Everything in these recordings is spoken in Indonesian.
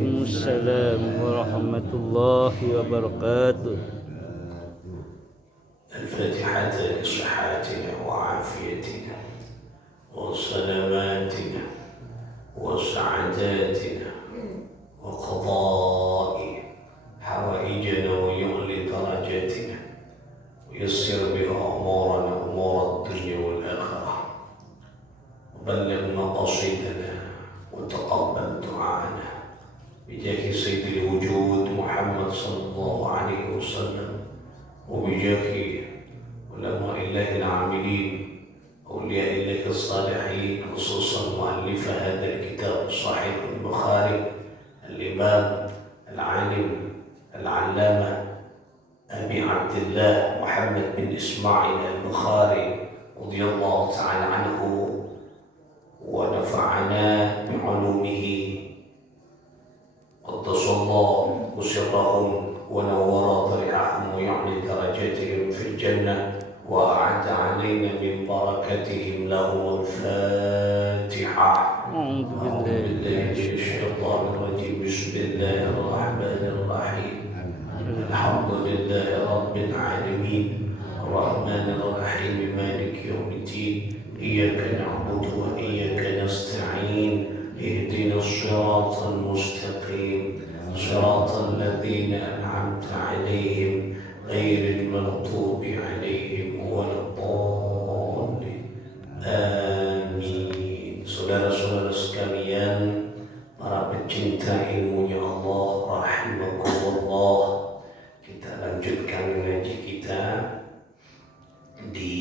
Waalaikumsalam warahmatullahi wabarakatuh. الفاتحة لصحتنا وعافيتنا وسلاماتنا وسعاداتنا وقضاء حوائجنا ويعلي درجاتنا ويسر بها أمورنا أمور الدنيا والآخرة وبلغ مقاصدنا وتقبل دعاءنا بجاه سيد الوجود محمد صلى الله عليه وسلم وبجاه علماء الله العاملين أولياء الله الصالحين خصوصا مؤلف هذا الكتاب صحيح البخاري الإمام العالم العلامة أبي عبد الله محمد بن إسماعيل البخاري رضي الله تعالى عنه ونفعنا بعلومه قدس الله سرهم ونور ضريعهم ويعلي درجاتهم في الجنة وأعد علينا من بركتهم لهم الفاتحة. أعوذ بالله من الشيطان الرجيم. بسم الله الرحمن الرحيم. الحمد لله رب العالمين الرحمن الرحيم مالك يوم الدين إياك نعبد وإياك نستعين اهدنا الصراط المستقيم صراط الذين أنعمت عليهم غير المغضوب عليهم ولا الضالين آمين. Saudara-saudara sekalian, para pecinta ilmunya Allah rahimakumullah, kita lanjutkan ngaji kita di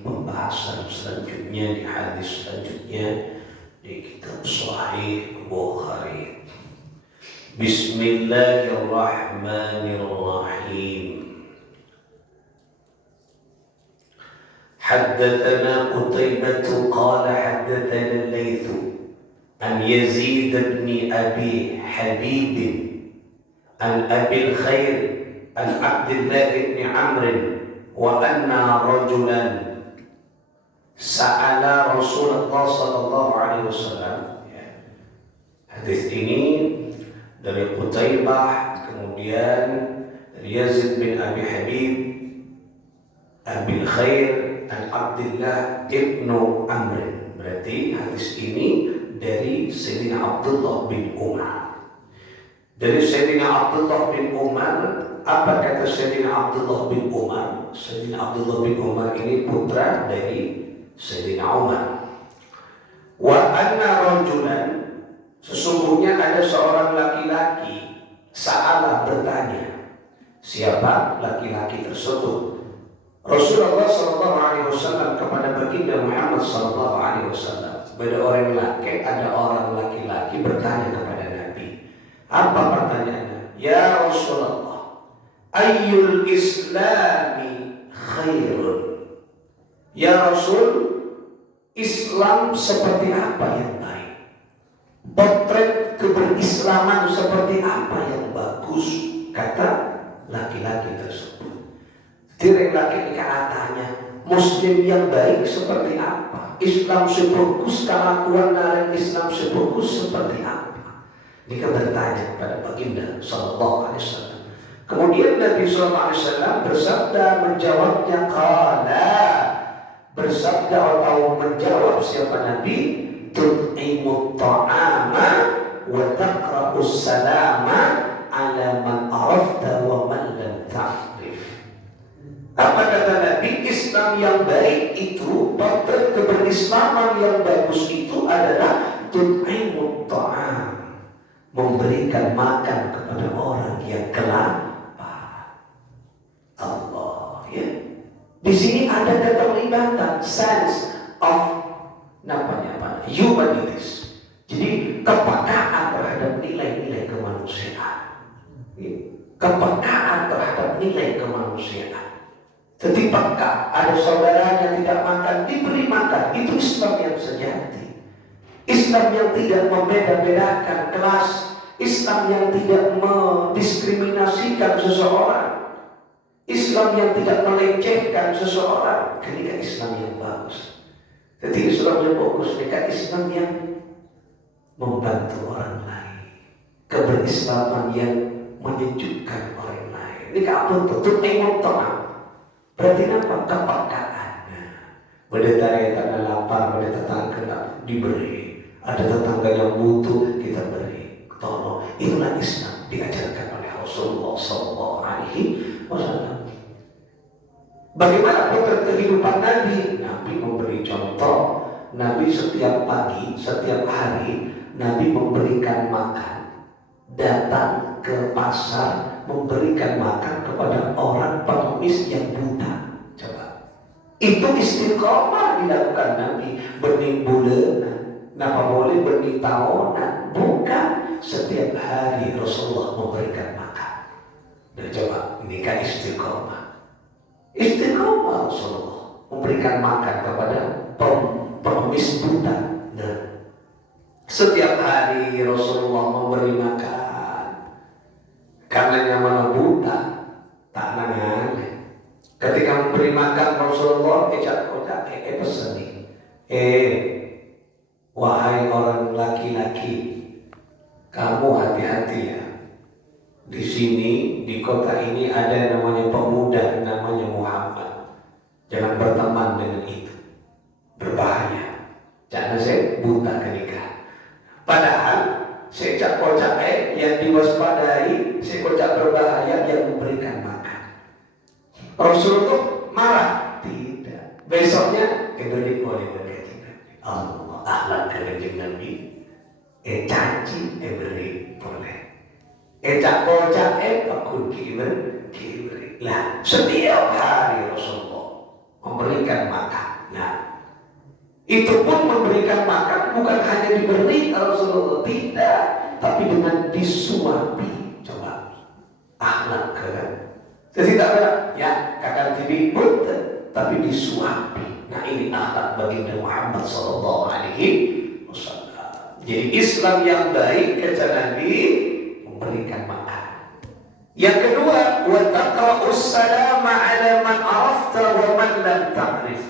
pembahasan selanjutnya, di hadis selanjutnya di kitab Sahih Bukhari. Bismillahirrahmanirrahim. حدثنا قتيبة قال حدثنا الليث عن يزيد بن أبي حبيب عن أبي الخير عن عبد الله بن عمرو وأن رجلا سأل رسول الله صلى الله عليه وسلم. Hadis ini dari Qutaibah, kemudian dari Yazid bin Abi Habib, Abil Khair, dan Abdullah ibnu Amr. Berarti hadis ini dari Sayyidina Abdullah bin Umar. Dari Sayyidina Abdullah bin Umar, apa kata Sayyidina Abdullah bin Umar? Sayyidina Abdullah bin Umar ini putra dari Sayyidina Umar. Wa anna rajulan, sesungguhnya ada seorang laki-laki sa'ala bertanya. Siapa laki-laki tersebut? Rasulullah SAW kepada baginda Muhammad SAW. Pada orang laki, ada orang laki-laki bertanya kepada Nabi. Apa pertanyaannya? Ya Rasulullah, ayyul islami khairun? Ya Rasul, Islam seperti apa yang baik? Potret keberislaman seperti apa yang bagus? Kata laki-laki tersebut. Direk laki katanya, Muslim yang baik seperti apa? Islam sebagus, kelakuan dalam Islam sebagus seperti apa? Jika bertanya pada baginda Sallallahu Alaihi Wasallam. Kemudian Nabi Sallallahu Alaihi Wasallam bersabda menjawabnya, qala, bersabda atau menjawab siapa Nabi? Tut'imut ta'ama wa taqra'us salama ala man arafta wa man lam ta'rif. Apa kata Nabi? Islam yang baik itu, potret keberislaman yang bagus itu adalah tut'imut ta'am, memberikan makan kepada orang yang kelaparan. Allah, ya. Di sini ada keterlibatan sense of humanities. Jadi kepekaan terhadap nilai-nilai kemanusiaan. Kepekaan terhadap nilai kemanusiaan. Jadi peka, ada saudaranya tidak makan, diberi makan. Itu Islam yang sejati. Islam yang tidak membeda-bedakan kelas. Islam yang tidak mendiskriminasikan seseorang. Islam yang tidak melecehkan seseorang. Ketika Islam yang bagus. Jadi Islam yang bagus, ketika Islam yang membantu orang lain. keberislaman yang menyejukkan orang lain. Ini apa tuh tengok toh. Berarti apa? Kepekaan. Pada dari tanah lapar, pada tetangga kena diberi. Ada tetangga yang butuh, kita beri. Tolong. Itulah Islam diajarkan oleh Rasulullah SAW. Bagaimana potret kehidupan Nabi? Nabi memberi contoh. Nabi setiap pagi, setiap hari, Nabi memberikan makan. Datang ke pasar, memberikan makan kepada orang pengemis yang buta. Itu istiqomah dilakukan Nabi. Benih bulanan, napa boleh benih tahunan? Bukan. Setiap hari Rasulullah memberikan makan. Dan coba, ini kan istiqomah. Istiqomah Rasulullah memberikan makan kepada pengemis buta. Nah, setiap hari Rasulullah memberi makan. Karena yang buta, tak nangan. Ketika memberi makan Rasulullah, pesan nih. Wahai orang laki-laki, kamu hati-hati ya. Di sini, di kota ini ada namanya pemuda, namanya Muhammad. Jangan berteman dengan itu. Berbahaya. Jangan saya buta ketika. Padahal, saya kocak yang diwaspadai, saya kocak berbahaya yang memberikan makan. Rasulullah marah? Tidak. Besoknya beri oleh Allah akhlak kanjeng Nabi. Caci beri boleh. Kocak pakun kiberi. Lah setiap hari Rasulullah memberikan makan. Nah, itu pun memberikan makan bukan hanya diberi Rasulullah, tidak, tapi dengan disuapi. Coba akhlak kan. Jadi tak ada, ya kakak TV betul, tapi disuapi. Nah ini akhlak baginda Muhammad SAW. Jadi Islam yang baik kata Nabi memberikan makan. Yang kedua, wa taqra'us salama 'ala man 'arafta wa man lam ta'rif.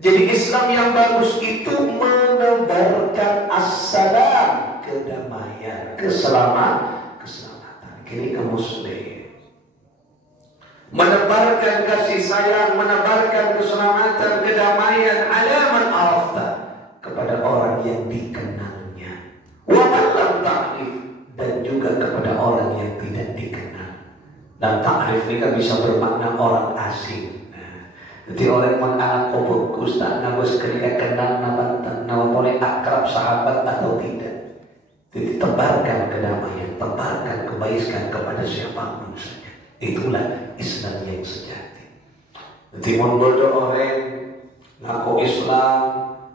Jadi Islam yang bagus itu menebarkan assalam, kedamaian, keselamatan. Kini kaum muslim menebarkan kasih sayang, menebarkan keselamatan, kedamaian, alaman arafta, kepada orang yang dikenalnya. Wa man lam ta'rif, dan juga kepada orang yang tidak dikenal. Dan ta'rif ini kan bisa bermakna orang asing. Jadi orang menganak obokus tak nabos ketika kenal nama boleh akrab sahabat atau tidak. Jadi tebarkan kedamaian, tebarkan kebaikan kepada siapapun saja. Itulah Islam yang sejati. Jadi membodoh orang ngaku Islam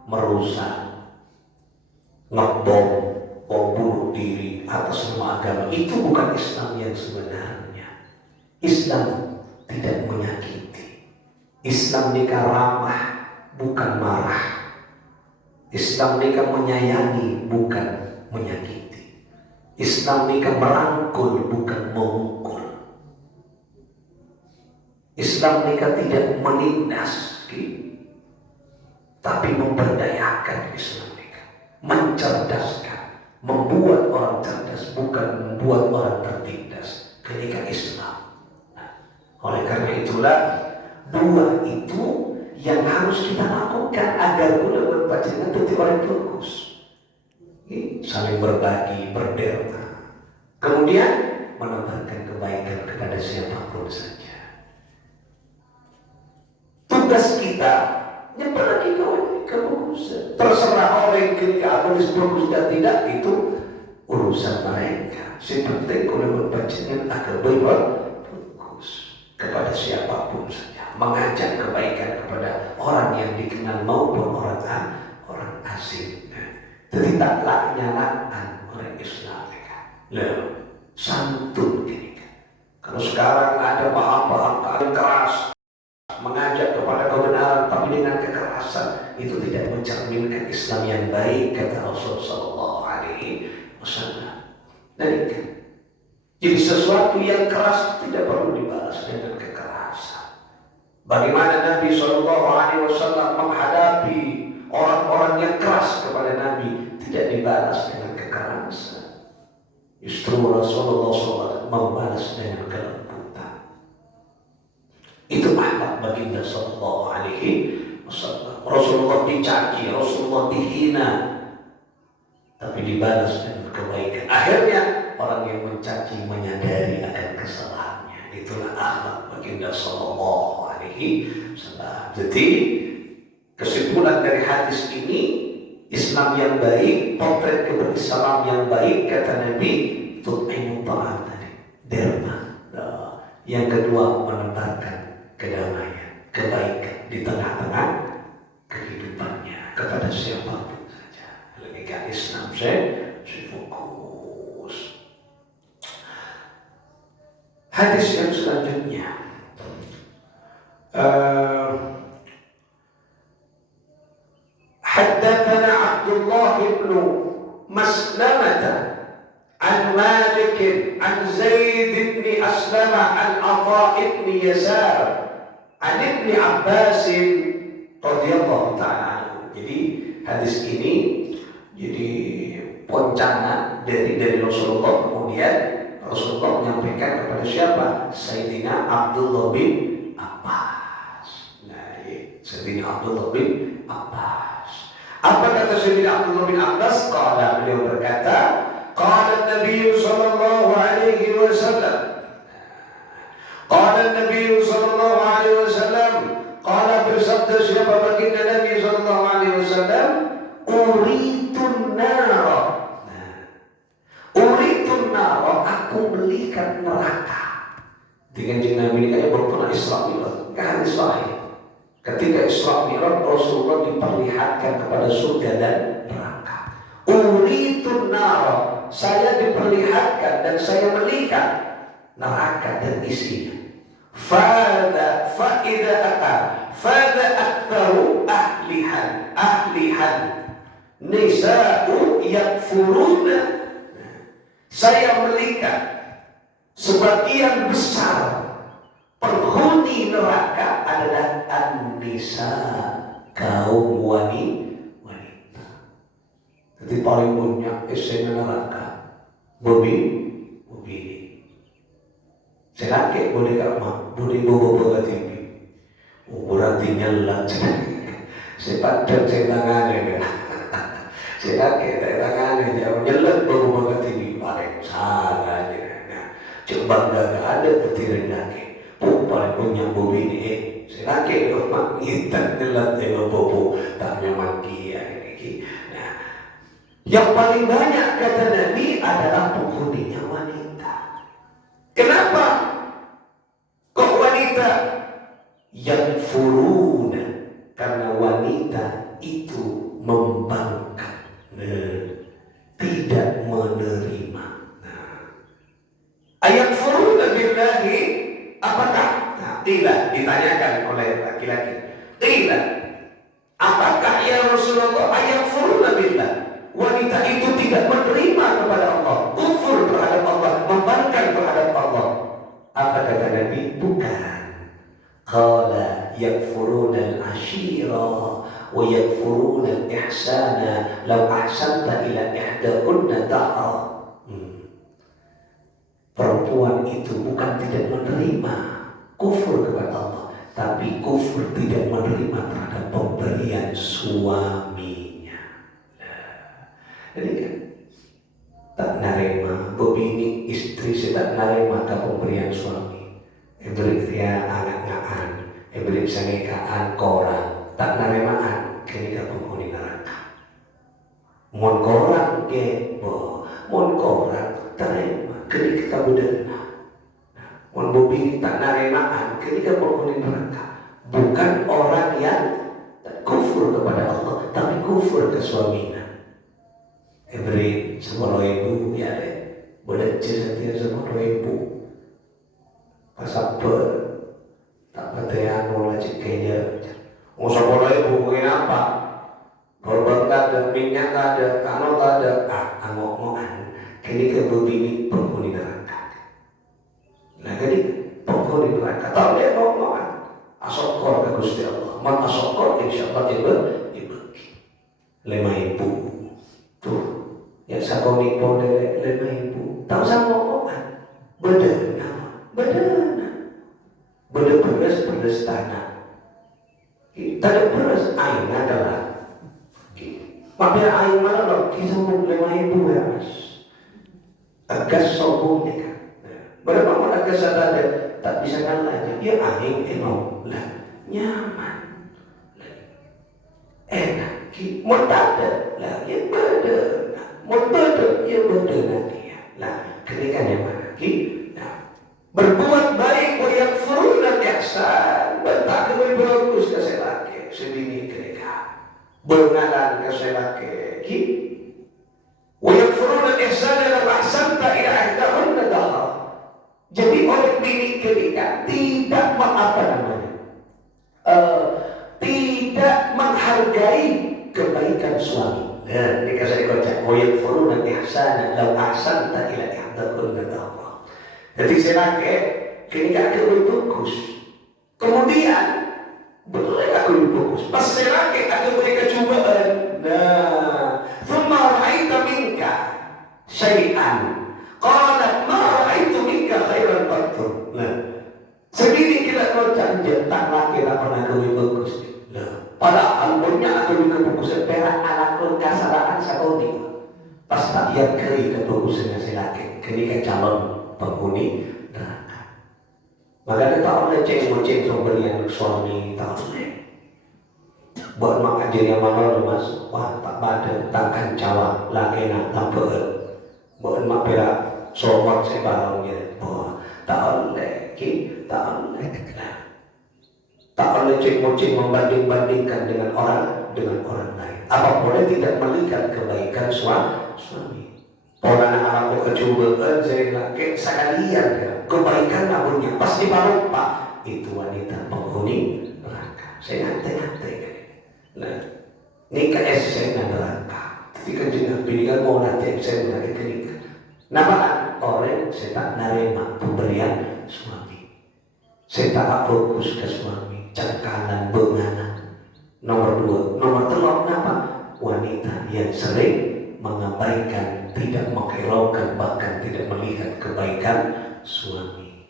merusak, ngebom, bunuh diri atas nama agama. Itu bukan Islam yang sebenarnya. Islam tidak menyakiti. Islam nikah ramah, bukan marah. Islam nikah menyayangi, bukan menyakiti. Islam nikah merangkul, bukan memukul. Islam nikah tidak menindas, tapi memberdayakan. Islam nikah mencerdaskan, membuat orang cerdas, bukan membuat orang tertindas. Ketika Islam. Nah, oleh karena itulah dua itu yang harus kita lakukan agar pula berpacaran menjadi orang fokus. Saling berbagi, berderma. Kemudian menebarkan kebaikan kepada siapapun saja. Tugas kita nyebar lagi kefokusan. Terserah orang ketika agamanya fokus dan tidak, itu urusan mereka. Yang penting kalau berpacaran agar berfokus kepada siapapun saja, mengajak kebaikan kepada orang yang dikenal maupun orang asing. Jadi tak laknyalaan orang Islam santun ini. Kalau sekarang ada paham-paham keras, mengajak kepada kebenaran tapi dengan kekerasan, itu tidak mencerminkan Islam yang baik, kata Rasulullah SAW. Jadi sesuatu yang keras tidak perlu dibalas dengan kekerasan. Bagaimana Nabi SAW menghadapi orang-orang yang keras kepada Nabi, tidak dibalas dengan kekerasan. Justru Rasulullah SAW membalas dengan kelembutan. Itu akhlak baginda sallallahu alaihi wasallam. Rasulullah dicaci, Rasulullah dihina, tapi dibalas dengan kebaikan. Akhirnya orang yang mencaci menyadari akan kesalahannya. Itulah akhlak baginda sallallahu alaihi wasallam. Jadi kesimpulan dari hadis ini, Islam yang baik, potret keberislam yang baik, kata Nabi, tut'imu ta'am tadi, derma. Yang kedua, menebarkan kedamaian, kebaikan di tengah-tengah kehidupannya kepada siapapun saja. Demikian Islam saya fokus. Hadis yang selanjutnya, حدثنا عبد الله بن مسلمة عن مالك عن زيد بن أسلم عن عطاء بن يسار عن ابن عباس رضي الله تعالى عنه. Jadi hadis ini jadi poncana dari Rasulullah, kemudian Rasulullah menyampaikan kepada siapa? Sayyidina Abdullah bin Abbas. Nah, Sayyidina Abdullah bin Abbas. Apa kata Sayyidina Abdullah bin Abbas? Qala, beliau berkata, qala Nabi sallallahu alaihi wasallam. Qala Nabi sallallahu alaihi wasallam, qala bersabda siapa baginda Nabi sallallahu alaihi wasallam, uritun nara. Uritun nara, aku melihat neraka. Dengan Nabi ini kayak berpernah Isra Mi'raj, hadis sahih. Ketika Isra Mi'raj, Rasulullah diperlihatkan kepada surga dan neraka. Uritun nara, saya diperlihatkan dan saya melihat neraka dan isinya. Fada aktsaru ahlihan nisa'u yakfuruna. Saya melihat sebagian besar penghuni neraka adalah an-nisa, kaum wanita. Jadi paling banyak isinya neraka bini. Saya laki boleh gak mah, boleh bawa TV. Berarti nyala. Saya padat saya tangannya. Saya laki saya tangannya jauh nyala bawa TV paling salah aja. Coba gak ada petirin laki. Paling punya bobi ini, saya laki rumah ngitan nyala tengok bobo tak nyaman kia ini. Nah, yang paling banyak kata Nabi adalah penghuninya wanita. Kenapa? Kok wanita? Yang furuna, karena wanita itu membangkang, tidak menerima. Ayat furuna billahi, apakah? Tidak, ditanyakan oleh laki-laki. Tidak. Apakah ya Rasulullah ayat furuna billah? Wanita itu tidak menerima kepada Allah, kufur terhadap Allah, membangkang terhadap Allah. Apa kata Nabi? Bukan. Qala yakfuruna al-ashira wa yakfuruna al-ihsana law ahsanta ila ihdahunna dahra. Perempuan itu bukan tidak menerima kufur kepada Allah, tapi kufur tidak menerima terhadap pemberian suaminya. Jadi kan tak narema, bini istri tak narema ke pemberian suami. Beri dia anak-anak, beri sangekaan korang, tak naremaan kini ke penghuni neraka. Mon korang kepo, mon korang terima kini kita budena. Mon bini tak naremaan kini ke penghuni neraka. Bukan orang yang kufur kepada Allah, tapi kufur ke suaminya. Beri 10.000 ya deh, boleh cerita 10.000. Pasapel tak percaya mulai ciknya. Mau 10.000 mungkin apa? Korban tak ada, minyak tak ada, kanal tak ada. Ngomong-ngomongan. Kini kebini penghuni neraka. Nah jadi penghuni neraka tahu dia ngomong-ngomongan. Asokor ke Gusti Allah. Man asokor insyaallah dibagi 5.000. Tuh, ya sakoni boleh 5.000. tahu sama omongan beda beres tanah. Tanda beres aing adalah maka aing mana loh kisah mulai beres agak sombongnya kan. Berapa orang kesadaran tak bisa kalah ya aing enak lah nyaman enak mau ada lah ya beda mau beda ya beda nanti ya lah ketika mana berbuat baik yang furun dan ihsan bentak kami bagus ke selaki sebini ketika bengalan ke selaki yang furun dan ihsan adalah ahsan tak ila ihdahun nadahar. Jadi oleh bini ketika tidak tidak menghargai kebaikan suami. Nah, ini saya kocak yang furun dan ihsan lau ahsan tak ila ihdahun nadahar. Jadi selaki ketika aku bagus, kemudian boleh aku bagus. Pas selaki aku beri kecubaan. Nah, thumma ra'aita minka syai'an qalat ma ra'aitu minka khairan qattu. Nah, sendiri kita kocak tak laki tak pernah aku bagus. Nah, padahal punya aku bagus perak alakul kasaraan sakoni. Pas tak lihat keri kebagusannya selaki, ketika calon penghuni neraka. Maka dia tak boleh ceng-ceng pemberian suami, tak boleh. Buat mak ajar yang mana masuk, wah tak pada takkan cawa laki nak tampil. Buat mak perak sobat sebalangnya, wah tak boleh, tak boleh. Tak boleh ceng-ceng membanding-bandingkan dengan orang lain. Apa boleh tidak melihat kebaikan suami. Orang anak kecubaan saya laki sekalian ya kebaikan namunnya pasti baru pak itu wanita penghuni neraka. Saya ngantai. Nah, nikah saya neraka. Ketika jenah pilihan mau nanti saya menarik nikah. Nama orang saya tak nerima pemberian suami. Saya tak fokus ke suami. Cengkalan benganan. Nomor 2, nomor 3 kenapa? Wanita yang sering mengabaikan, tidak menghiraukan, bahkan tidak melihat kebaikan suami.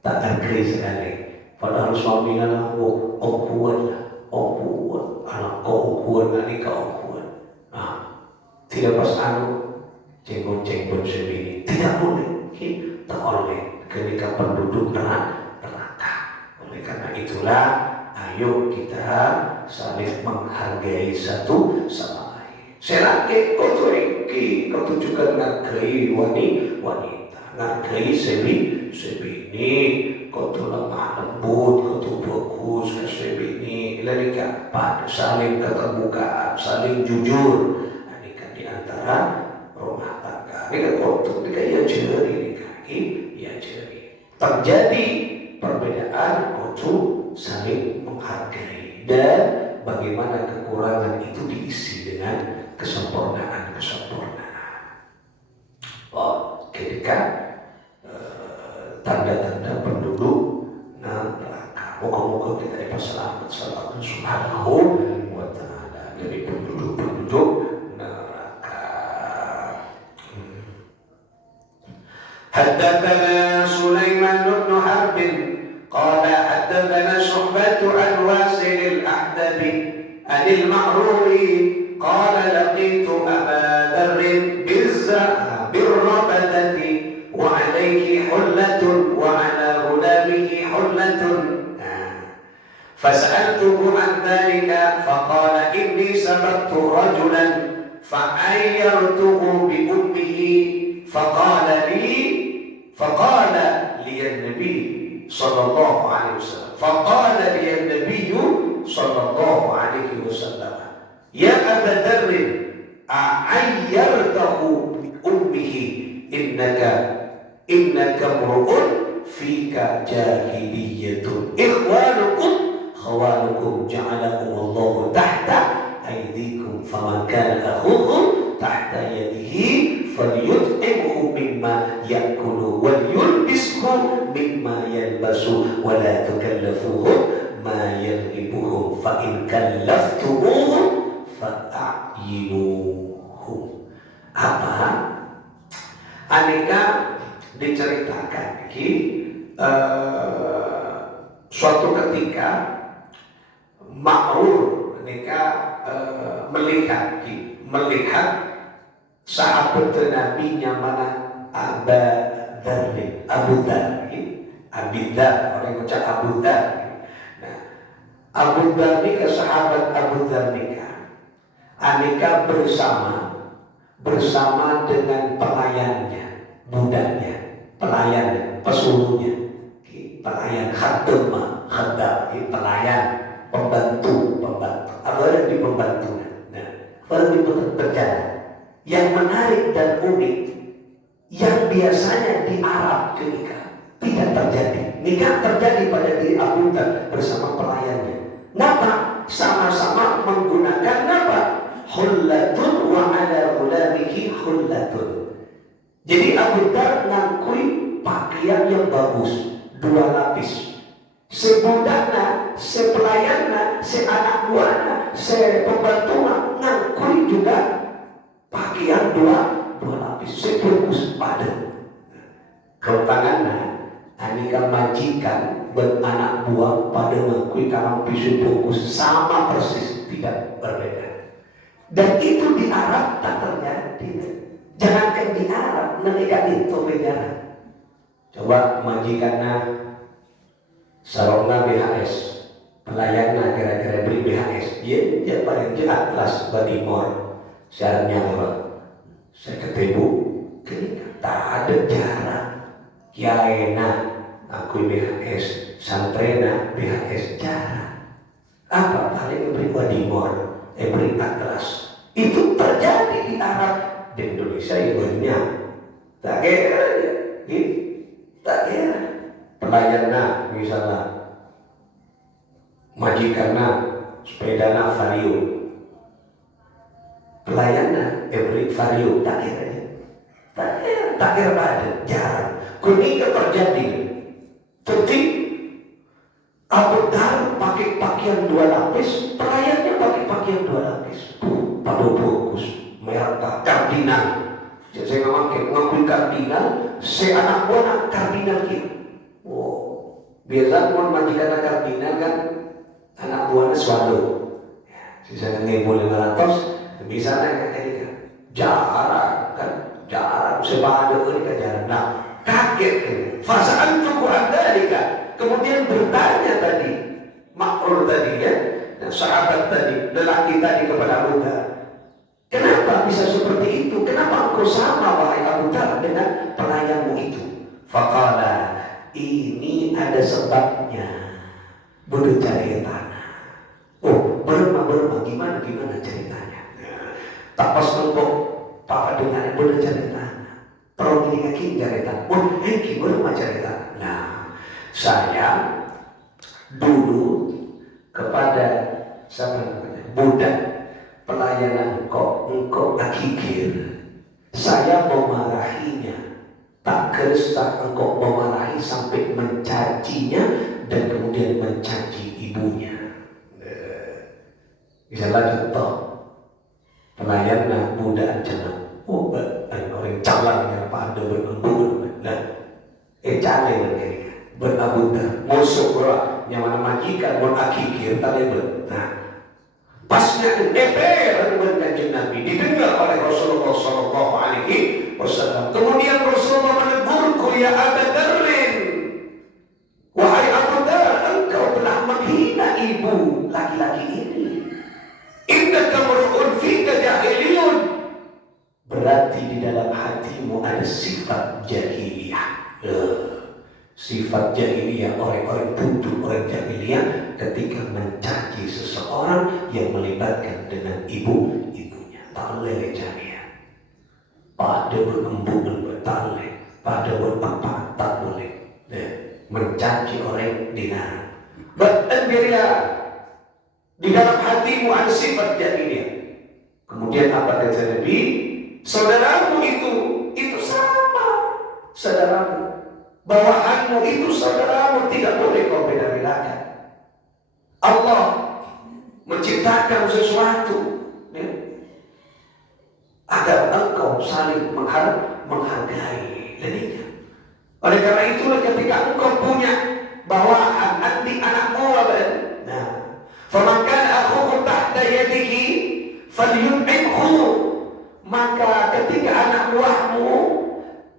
Tak hargai sekali. Padahal suaminya lah, kuat, anak kau kuat, nanti kau kuat. Tidak pas jenggot sendiri. Tidak boleh. Tak boleh. Ketika penduduk neraka. Oleh karena itulah, ayo kita saling menghargai satu sama. Selaki kau juga ngargai wanita, ngargai sebini, kau tu lemah lembut, kau tu bagus ke sebini, lalu kapan saling keterbukaan, saling jujur, ini kan di antara rumah tangga, ini kan kau tu, ini kan ya jeri, terjadi perbedaan, kau tu saling menghargai dan bagaimana kekurangan itu diisi dengan kesempurnaan. Ketika tanda-tanda penduduk neraka. Moga-moga kita dipasalamat sallallahu subhanahu wa ta'ala dari penduduk neraka. Haddatsana Sulaiman bin Harb qala haddatsana Syu'bah an Wasil al-Ahdabi an al-Ma'ruri قال لقيت أبا ذر بالربدة وعليه حلة وعلى غلامه حلة فسألته عن ذلك فقال إني سبقت رجلا فعيرته بأمه فقال لي النبي صلى الله عليه وسلم يا أبا ذر أعيرته بأمه إنك امرؤ فيك جاهلية إخوانكم خوانكم جعلكم الله تحت أيديكم فمن كان أخوه تحت يده فليطعمه مما يأكل وليلبسه مما يلبس ولا تكلفوه ما يغلبهم فإن كلفتموه fa'ayinuhum. aneka diceritakan suatu ketika Ma'rur aneka melihat sahabat Nabi yang mana Abu Dhar, orang ucap Abu Dhar. Nah, Abu Dhar nikah, sahabat Abu Dhar nikah, aneka bersama dengan pelayannya, budaknya, pelayan, pesuruhnya, pelayan khaddam, pelayan, pembantu, apa yang di pembantu. Nah, baru berjalan. Yang menarik dan unik, yang biasanya di Arab ketika tidak terjadi. Nikah terjadi pada diri Abu Dhar bersama pelayannya. Napa? Sama-sama menggunakan napa? Hullatun wa ala gulamihi hullatun. Jadi Abu Dhar ngakui pakaian yang bagus, 2 lapis. Sebudakna, sepelayanna, seanak buahna, sepembantunya ngakui juga pakaian 2 lapis. Sebagus pada ketanganna anika majikan beranak buah pada ngakui karang pisu bungkus sama persis, tidak berbeda. Dan itu di Arab tak terjadi. Jangankan di Arab, mereka itu negara. Coba majikannya sarongna BHS, pelayannya kira-kira beri BHS, dia paling jelas kelas badimor, syaratnya apa? Saya ketemu, tak ada jarak. Kiaena aku BHS, santrena BHS, jarak. Apa paling beri badimor, beri atlas. Itu terjadi di Arab, di Indonesia ibunya. Tak kira dia, tak kira. Pelayannya misalnya majikannya sepedana vario, pelayannya beri vario, tak kira ada jarang. Kuning terjadi. Jadi Abu Dhar pakai pakaian 2 lapis, pelayannya pakai pakaian 2 lapis. Pada bagus, merah kardinal. Jadi saya ngakui kardinal, anak buah kardinal gitu. Oh, biasa mau majikan kardinal kan anak buahnya swallow. Sisa ngibul 500, bisa naik tadi kan. Jarang sepada ini kan jarang. Nah, kaget ini. Fasaan tubuh Andalika. Kemudian bertanya tadi, Ma'rur tadi ya, sahabat tadi, lelaki tadi kepada Abu Dhar. Kenapa bisa seperti itu? Kenapa engkau sama wahai Abu Dhar dengan pelayanmu itu? Faqala, ini ada sebabnya. Bodoh cari tanah. Oh, berma gimana ceritanya? Tak pas engkau Papa dengan bodoh cari tanah. Perlu ini kaki cari tanah. Oh, berma cari tanah. Nah, saya dulu kepada budak pelayanan engkau akikir, saya memarahinya, tak kerasa engkau memarahi sampai mencacinya dan kemudian mencaci ibunya. Misalnya contoh pelayanan budak jangan, orang calang yang pada berembur, cale begini. Berabudah, musuh berat, yang mana majikan berakikir tadi ber. Nah, pasnya DPR berkanjeng Nabi didengar oleh Rasulullah Sallallahu Alaihi Wasallam. Kemudian Rasulullah menegurku, ya Abu Dzarrin, wahai Abu Dzar, engkau telah menghina ibu laki-laki ini. Innaka mar'un fika jahiliyun. Berarti di dalam hatimu ada sifat jahiliyah. Sifat jahiliyah, orang-orang bodoh, orang jahiliyah ketika mencaci seseorang yang melibatkan dengan ibunya. Tak boleh jahiliyah. Pada berembuk bertaleh, pada berpapak tak boleh. Mencaci orang dilarang. Bahkan dia di dalam hatimu ada sifat jahiliyah. Kemudian apa kata Nabi? Saudaramu itu sama saudaramu. Bawahanmu itu saudaramu, tidak boleh kau beda-bedakan. Allah menciptakan sesuatu agar engkau saling menghargai dirinya. Oleh karena itulah ketika engkau punya bawaan nanti anak buah, nah, faman kana akhuhu tahta yadihi falyut'imhu, maka ketika anak buahmu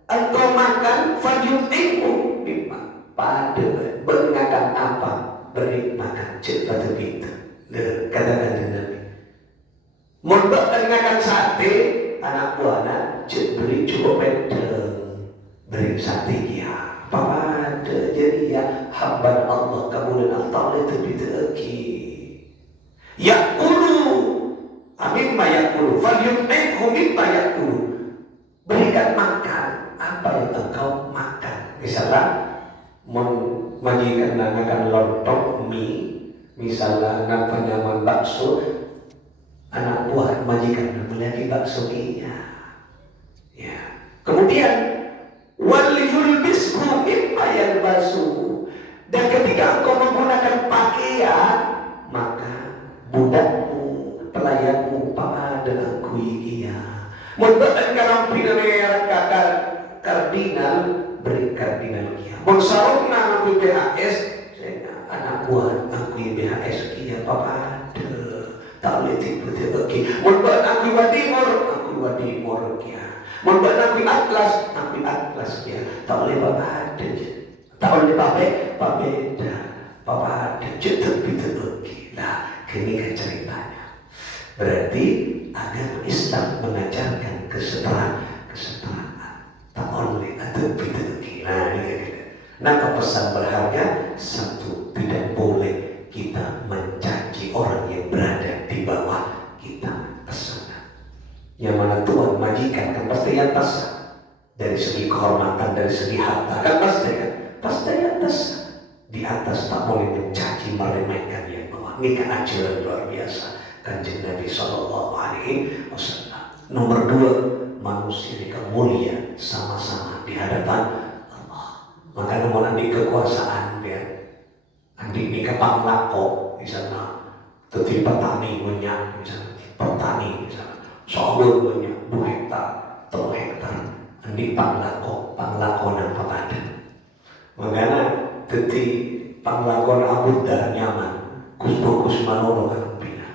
engkau makan, falyut'imhu mimma, pada beringakan apa, beri makan cepat begitu. Katakan Nabi, mondok beringakan sate, anak buahnya beri cukup pedeng, beri sate ya. Pada jadi ya hamba Allah kemudian Allah itu diteki. Yakulu, mimma yakulu, falyut'imhu mimma yakulu. Berikan makan apa yang engkau makan. Misalnya majikan makan lontong mie, misalnya nyaman bakso, anak buah majikan beli bakso iya. Ya. Kemudian waliyulbishu mimma yalbasu, dan ketika engkau menggunakan pakaian, maka budakmu, pelayanmu pada aku iya. Membuat karam pidana kakak kardinal, beri kardinal iya. Bersarungna aku BHS, saya anak buah aku BHS iya pada tak boleh tiba-tiba lagi. Membuat aku wadimor iya. Membuat aku atlas ya. Tak boleh bapak ada je. Tak boleh bapak beda. Bapak ada je tapi terlebih. Nah, ini kan ceritanya. Berarti agama Islam mengajarkan kesetaraan. Tak boleh ada terlebih. Nah, ini. Nah, pesan berharga satu, tidak boleh kita mencaci orang yang berada di bawah kita. Pesan yang mana Tuhan majikan kan pasti atas, dari segi kehormatan, dari segi harta kan pasti atas. Di atas tak boleh mencaci meremehkan yang bawah. Ini kan ajaran luar biasa Kanjeng Nabi Sallallahu Alaihi Wasallam. Nomor 2, manusia ini mulia sama-sama di hadapan Allah. Maka nomor nanti kekuasaan dia, nanti di kepang lako misalnya, tetapi petani minyak misalnya, petani misalnya soal banyak 2 hektar, 3 hektar, nanti panglako dan pakada. Makanya ketika panglako abuda nyaman, kus manono kan bina.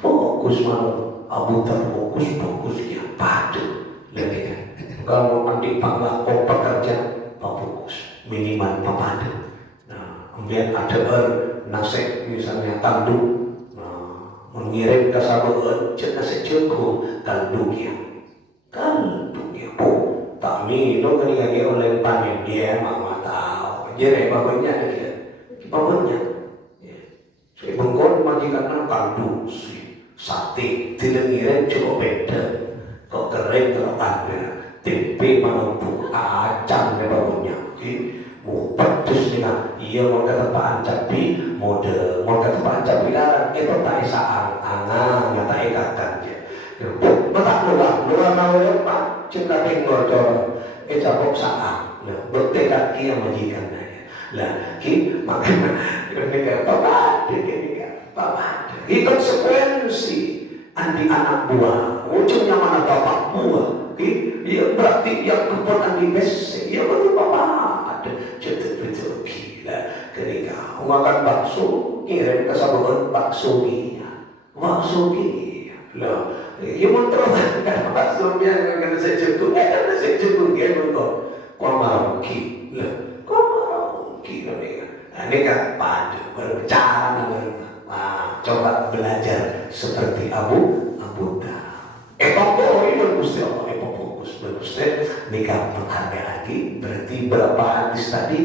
Fokus manono abuda fokus ya padu lebih kan. Kalau nanti panglako pekerja, fokus minimal papadu. Nah, kemudian ada nasib misalnya tanduk. Mengirim ke saluran cek secukup kandungnya tak minum ketika oleh panen dia mama tahu jadi babanya dia saya bengkol majikan kandung sate tidak ngirim cukup beda kok kering terangnya tempe menempuk acang dia babanya mau pedes dengan iya mau kata pancapi mode mau kata pancapi darah itu tak isaan angan tak ikatan je tak luar nawar pak cinta penggol dorong capok saat bertekad dia majikan lah makanya ketika bapak ini konsekuensi andi anak buah ujungnya mana bapak buah iya berarti yang kebun andi besi iya betul bapak betul gila ketika makan bakso kirim ke saluran bakso dia lah ya mau terus kan bakso yang kena saya cukup dia betul kau mau gila ini kan padu berbicara coba belajar seperti Abu ini bagus ya Allah bagus nikah menghargai lagi. Berarti berapa hadis tadi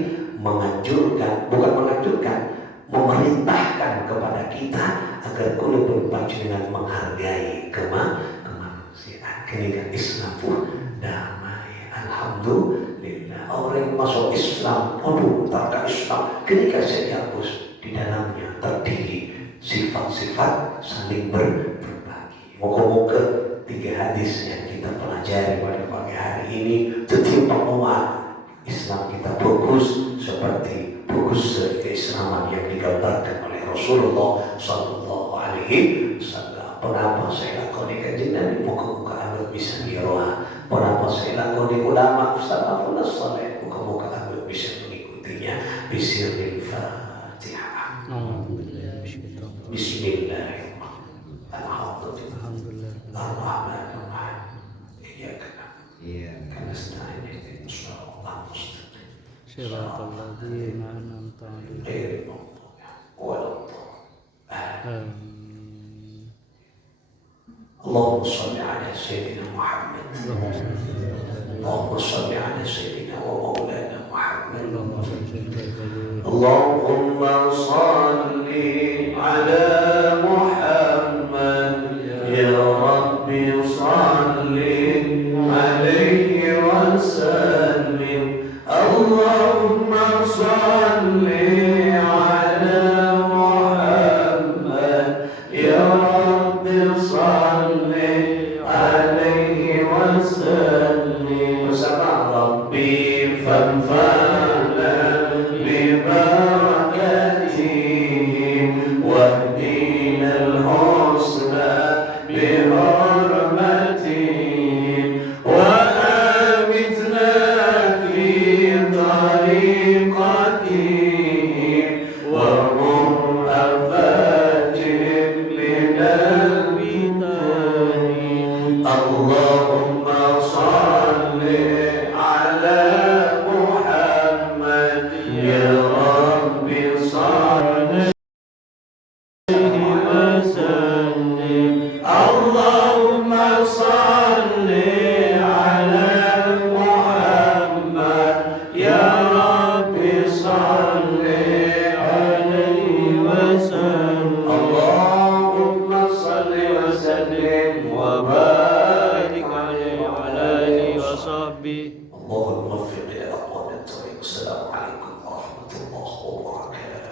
memerintahkan kepada kita agar kulubun panjenengan menghargai kemanusiaan. Kenika Islam pun damai, alhamdulillah. Orang yang masuk Islam, tak Islam, kenika saya dihapus di dalamnya terdiri sifat-sifat saling berbagi. Moga-moga 3 hadis yang kita pelajari pada pagi hari ini tetap penguat Islam kita bagus seperti bagus keislaman yang digambarkan oleh Rasulullah Sallallahu Alaihi Wasallam. Kenapa saya lakoni kanjeng Nabi muka-muka abad bisa ngiroa. Kenapa saya lakoni ulama salafun saleh muka-muka abad bisa mengikutinya. Bismillahirrahmanirrahim. Bismillahirrahmanirrahim. Alhamdulillah. Ar-Rahmanir-Rahim. Iyyaka na'budu wa nasta'in ihdinas siratal mustaqim. Siratal ladzina an'amta 'alaihim ghairil maghdubi 'alaihim waladdallin. اللهم صل على سيدنا محمد. اللهم صل على سيدنا ومولانا محمد. اللهم صل على محمد يا ربي صل عليه وسلم. اللهم صل على محمد يا ربي صل عليه وسلم. وسمع ربي فانفعنا ببركاتهم واهدنا الحسنى بحرمتهم وآمتنا في طريقتهم ومن آفاتهم من الفتن. اللهم صل على محمد يا رب صل وسلم. اللهم صل على محمد يا رب صل عليه وسلم. اللهم صل وسلم وبارك عليه وعلى آله وصحبه. اللهم وفق إلى أقوام الطريق. السلام عليكم ورحمة الله وبركاته.